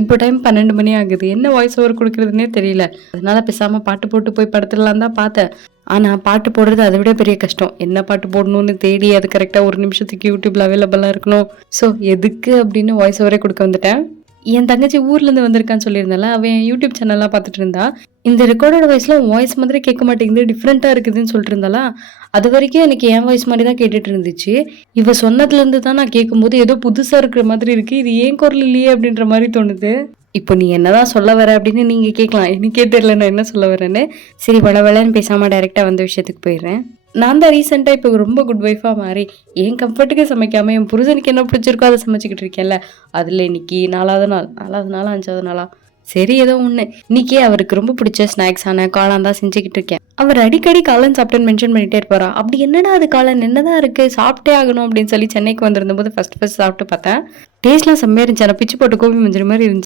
இப்போ டைம் 12 மணி ஆகுது. என்ன வாய்ஸ் ஓவர் குடுக்குறதுன்னே தெரியல. அதனால பேசாம பாட்டு போட்டு போய் படுத்துடலான்னு தான் பார்த்தேன். ஆனா பாட்டு போடுறது அதை விட பெரிய கஷ்டம். என்ன பாட்டு போடணும்னு தேடி அது கரெக்ட்டா 1 நிமிஷத்துக்கு YouTubeல அவைலபிளா இருக்கணும். ஸோ எதுக்கு அப்படின்னு வாய்ஸ் ஓவரே குடுக்க வந்துட்டேன். என் தங்கச்சி ஊர்லேருந்து வந்திருக்கான்னு சொல்லியிருந்தேன்ல, அவ என் யூடியூப் சேனல்லாம் பார்த்துட்டு இருந்தா. இந்த ரெக்கார்டட் வாய்ஸ்ல உன் வாய்ஸ் மாதிரி கேட்க மாட்டேங்குது, டிஃப்ரெண்ட்டா இருக்குதுன்னு சொல்லிட்டு இருந்தாளா, அது வரைக்கும் எனக்கு என் வாய்ஸ் மாரி தான் கேட்டுட்டு இருந்துச்சு. இவ சொன்னதுலேருந்து தான் நான் கேட்கும்போது ஏதோ புதுசா இருக்கிற மாதிரி இருக்கு. இது ஏன் குரல் இல்லையே அப்படின்ற மாரி தோணுது. இப்போ நீ என்னதான் சொல்ல வர அப்படின்னு நீங்க கேட்கலாம். எனக்கே தெரியல நான் என்ன சொல்ல வரேன்னு. சரி வளவளன்னு பேசாம டைரக்ட்டா வந்த விஷயத்துக்கு போயிடுறேன். நான் தான் ரீசெண்டா இப்போ ரொம்ப குட் வைஃபா மாறி, என் கம்ஃபர்ட்டுக்கு சமைக்காம என் புருஷனுக்கு என்ன பிடிச்சிருக்கோ அதை சமைச்சுக்கிட்டு இருக்கேன்ல. அதில் இன்னைக்கு 4வது நாள் 4வது நாளா 5வது நாளா சரி ஏதோ ஒன்று. இன்னைக்கே அவருக்கு ரொம்ப பிடிச்ச ஸ்நாக்ஸான காளான் தான் செஞ்சுக்கிட்டு இருக்கேன். அவர் அடிக்கடி காளான் சாப்பிட்டேன்னு மென்ஷன் பண்ணிட்டே இருப்பாரா. அப்படி என்னடா அது காளான் என்னதான் இருக்கு சாப்பிட்டே ஆகணும் அப்படின்னு சொல்லி சென்னைக்கு வந்திருந்த போது ஃபர்ஸ்ட் சாப்பிட்டு பார்த்தேன். டேஸ்ட்லாம் செம்மையா இருந்துச்சு. ஆனால் பிச்சு போட்டு கோபி மஞ்சள் மாதிரி இருந்துச்சு.